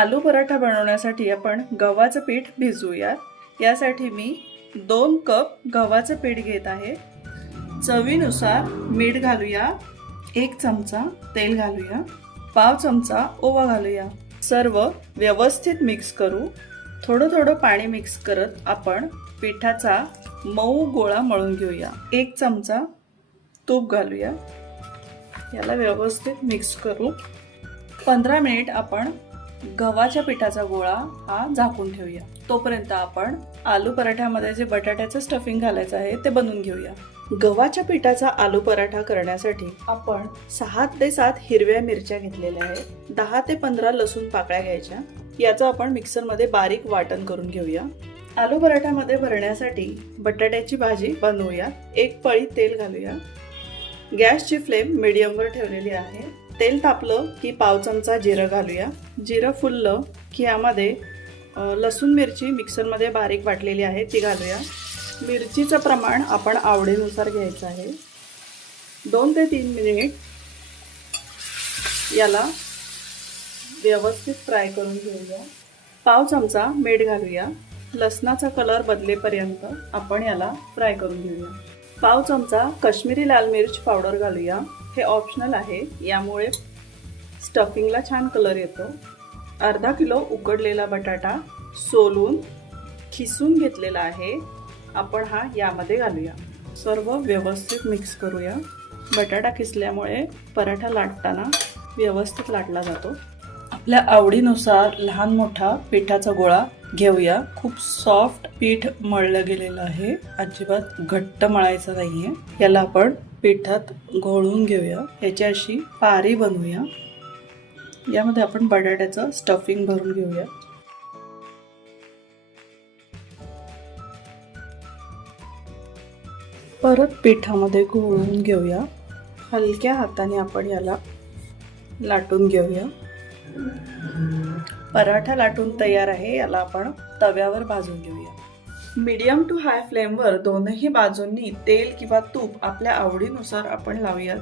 आलू पराठा बनवण्यासाठी आपण गव्हाचं पीठ भिजवूया यासाठी मी दोन कप गव्हाचं पीठ घेत आहे. चवीनुसार मीठ घालूया. एक चमचा तेल घालूया. पाव चमचा ओवा घालूया. सर्व व्यवस्थित मिक्स करू. थोडं थोडं पाणी मिक्स करत आपण पिठाचा मऊ गोळा मळून घेऊया. एक चमचा तूप घालूया. याला व्यवस्थित मिक्स करू. पंधरा मिनिट आपण गव्हाच्या पिठाचा गोळा हा झाकून ठेवूया. तोपर्यंत आपण आलू पराठ्यामध्ये जे बटाट्याचं स्टफिंग घालायचं आहे ते बनवून घेऊया. गव्हाच्या पिठाचा आलू पराठा करण्यासाठी आपण सहा ते सात हिरव्या मिरच्या घेतलेल्या आहेत. दहा ते पंधरा लसूण पाकळ्या घ्यायच्या. याचं आपण मिक्सरमध्ये बारीक वाटण करून घेऊया. आलू पराठ्यामध्ये भरण्यासाठी बटाट्याची भाजी बनवूया. एक पळी तेल घालूया. गॅसची फ्लेम मिडियमवर ठेवलेली आहे. तेल तापलं की पाव चमचा जिरं घालूया. जिरं फुललं की यामध्ये लसूण मिरची मिक्सरमध्ये बारीक वाटलेली आहे ती घालूया. मिरचीचं प्रमाण आपण आवडीनुसार घ्यायचं आहे. दोन ते तीन मिनिट याला व्यवस्थित फ्राय करून घेऊया. पाव चमचा मीठ घालूया. लसणाचा कलर बदलेपर्यंत आपण याला फ्राय करून घेऊया. पाव चमचा कश्मीरी लाल मिरच पावडर घालूया. हे ऑप्शनल आहे. यामुळे स्टफिंगला छान कलर येतो. अर्धा किलो उकडलेला बटाटा सोलून खिसून घेतलेला आहे. आपण हा यामध्ये घालूया. सर्व व्यवस्थित मिक्स करूया. बटाटा किसल्यामुळे पराठा लाटताना व्यवस्थित लाटला जातो. आपल्या आवडीनुसार लहान मोठा पिठाचा गोळा घेऊया. खूप सॉफ्ट पीठ मळलं गेलेलं आहे. अजिबात घट्ट मळायचं नाहीये. याला आपण पिठात घोळून घेऊया. याची अशी पारी बनवूया. यामध्ये आपण बटाट्याचं स्टफिंग भरून घेऊया. परत पिठामध्ये घोळून घेऊया. हलक्या हाताने आपण याला लाटून घेऊया. पराठा लाटून तयार आहे याला आपण तव्यावर भाजून घेऊया. मीडियम टू हाय फ्लेमवर दोनही बाजूंनी तेल किंवा तूप आपल्या आवडीनुसार आपण लावूयात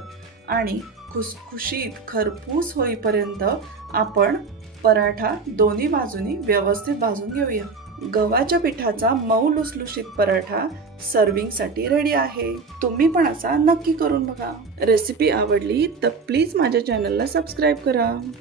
आणि खुसखुशीत खरपूस होईपर्यंत आपण पराठा दोन्ही बाजूनी व्यवस्थित भाजून घेऊया. गव्हाच्या पिठाचा मऊ लुसलुशीत पराठा सर्विंगसाठी रेडी आहे. तुम्ही पण असा नक्की करून बघा. रेसिपी आवडली तर प्लीज माझ्या चॅनलला सबस्क्राईब करा.